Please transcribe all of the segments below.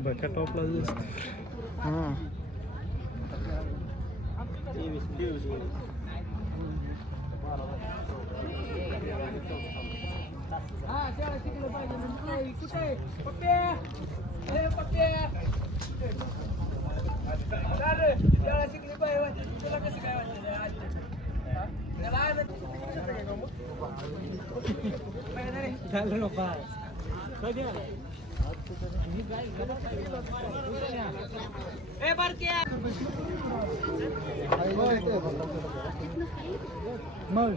बक्या टॉपला जास्त हम्म. मग याय मग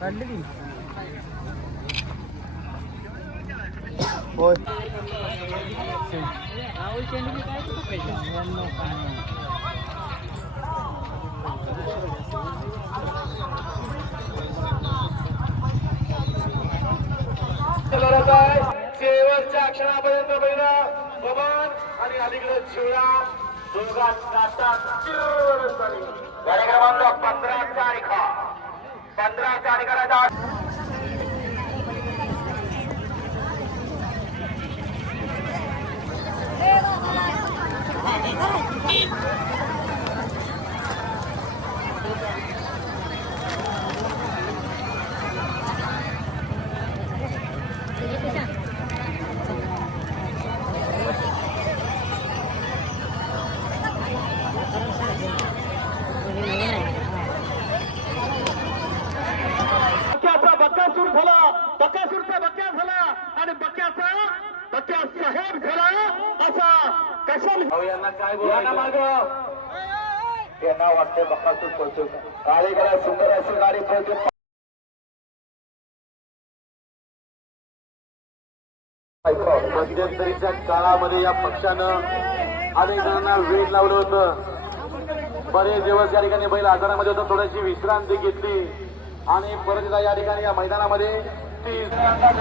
काढली की होय करत आहे शेवटच्या क्षणापर्यंत पहिला बबन आणि अलीकडे शिवराम दोघात नाचतात पंधरा तारीख पंधरा तारीखाला बक्कासूर झाला बक्कासूरचा बक्या झाला आणि बक्याचा बक्या साहेब झाला असा कशा यांना काय बोला त्यांना वाटते बक्कासूर पळतो काळे गळा सुंदर अशी गाडी पळते. मध्यंतरीच्या काळामध्ये या पक्षानं अनेक जणांना वेळ लावलं होतं. बरेच दिवस या ठिकाणी बैल आजारामध्ये होता. थोडीशी विश्रांती घेतली. आणि परत एकदा या ठिकाणी या मैदानामध्ये तिसऱ्यांदा